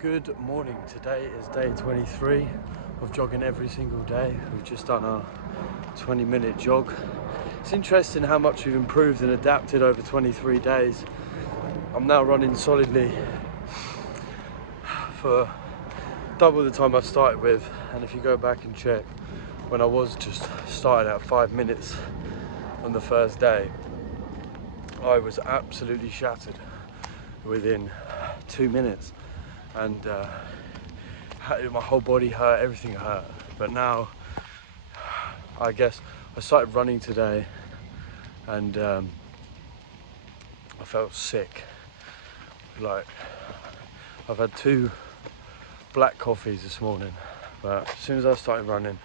Good morning. Today is day 23 of jogging every single day. We've just done our 20-minute jog. It's interesting how much we've improved and adapted over 23 days. I'm now running solidly for double the time I started with, and if you go back and check when I was just started at 5 minutes on the first day, I was absolutely shattered within 2 minutes, and my whole body hurt, everything hurt. But now I guess I started running today, and I felt sick. Like, I've had 2 black coffees this morning, but as soon as I started running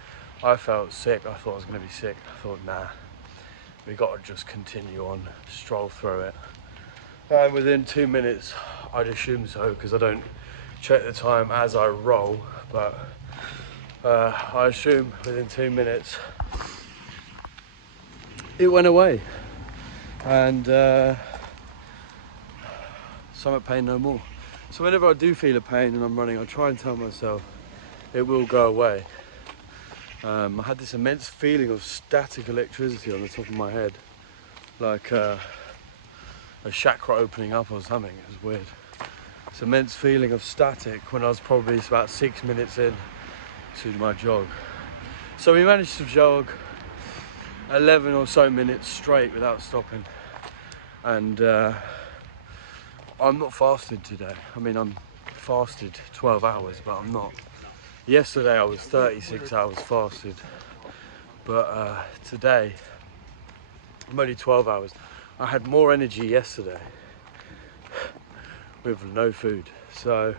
I felt sick. I thought I was going to be sick. I thought, nah, we got to just continue on, stroll through it. And within 2 minutes, I'd assume so because I don't check the time as I roll, but I assume within 2 minutes it went away, and stomach pain no more. So whenever I do feel a pain and I'm running, I try and tell myself it will go away. I had this immense feeling of static electricity on the top of my head, like a chakra opening up or something. It was weird. This immense feeling of static when I was probably about 6 minutes in to my jog. So we managed to jog 11 or so minutes straight without stopping, and I'm not fasted today. I mean, I'm fasted 12 hours, but I'm not. Yesterday I was 36 hours fasted, but today I'm only 12 hours. I had more energy yesterday with no food. So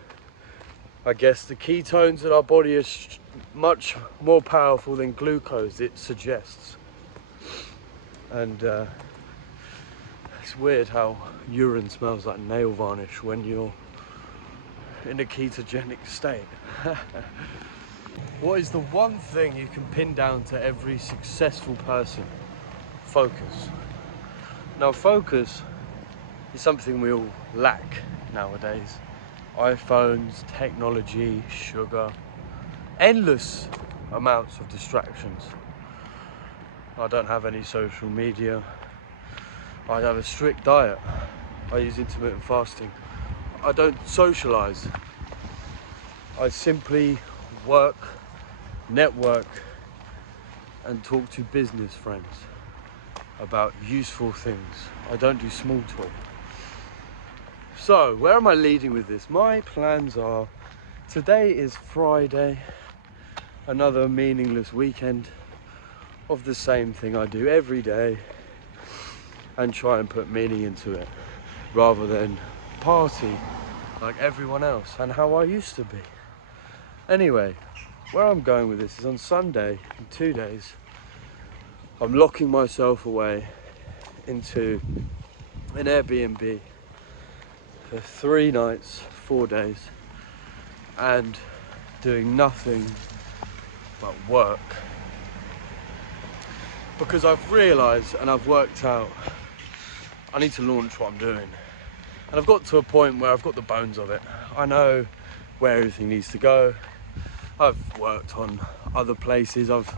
I guess the ketones in our body is much more powerful than glucose, it suggests. And it's weird how urine smells like nail varnish when you're in a ketogenic state. What is the one thing you can pin down to every successful person? Focus. Now, focus is something we all lack nowadays. iPhones, technology, sugar, endless amounts of distractions. I don't have any social media. I have a strict diet. I use intermittent fasting. I don't socialize. I simply work, network, and talk to business friends about useful things. I don't do small talk. So, where am I leading with this? My plans are, today is Friday, another meaningless weekend of the same thing I do every day, and try and put meaning into it rather than party like everyone else and how I used to be. Anyway, where I'm going with this is on Sunday, in 2 days, I'm locking myself away into an Airbnb for 3 nights, 4 days, and doing nothing but work. Because I've realised and I've worked out I need to launch what I'm doing. And I've got to a point where I've got the bones of it. I know where everything needs to go. I've worked on other places. I've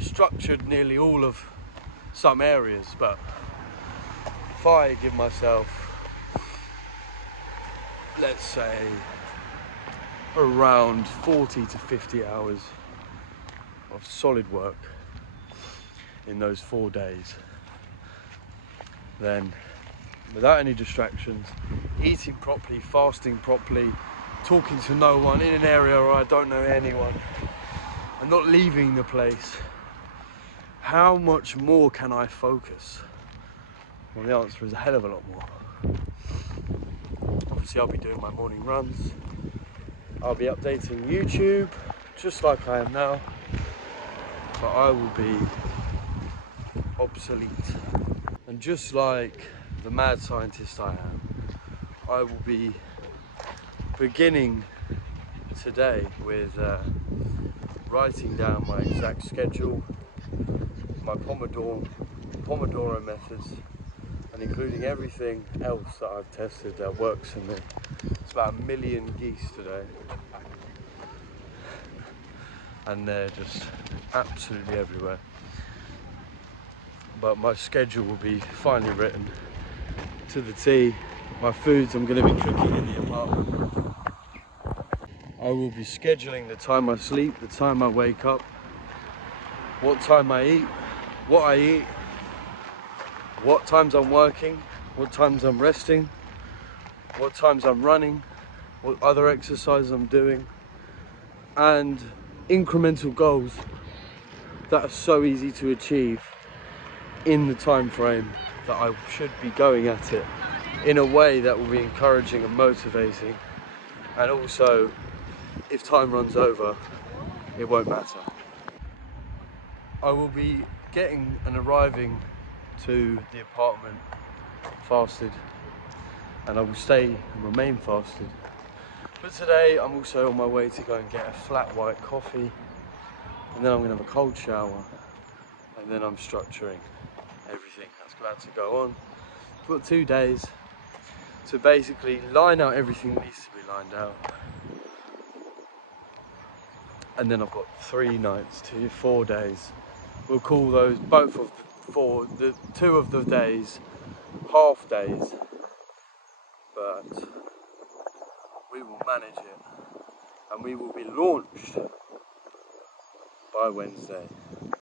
structured nearly all of some areas, but if I give myself, let's say, around 40 to 50 hours of solid work in those 4 days, then without any distractions, eating properly, fasting properly, talking to no one, in an area where I don't know anyone, and not leaving the place, how much more can I focus? Well, the answer is a hell of a lot more. Obviously, I'll be doing my morning runs. I'll be updating YouTube, just like I am now, but I will be obsolete. And just like the mad scientist I am, I will be beginning today with writing down my exact schedule, my Pomodoro methods, and including everything else that I've tested that works for me. about 1 million geese today. And they're just absolutely everywhere. But my schedule will be finally written to the T. My foods I'm going to be cooking in the apartment. I will be scheduling the time I sleep, the time I wake up, what time I eat, what I eat, what times I'm working, what times I'm resting, what times I'm running, what other exercises I'm doing, and incremental goals that are so easy to achieve in the time frame that I should be going at it, in a way that will be encouraging and motivating, and also if time runs over, it won't matter. I will be getting and arriving to the apartment fasted, and I will stay and remain fasted. But today I'm also on my way to go and get a flat white coffee, and then I'm going to have a cold shower, and then I'm structuring everything that's about to go on. I've got 2 days to basically line out everything that needs to be lined out, and then I've got 3 nights to 4 days. We'll call those both of the 2 of the days half days, but we will manage it, and we will be launched by Wednesday.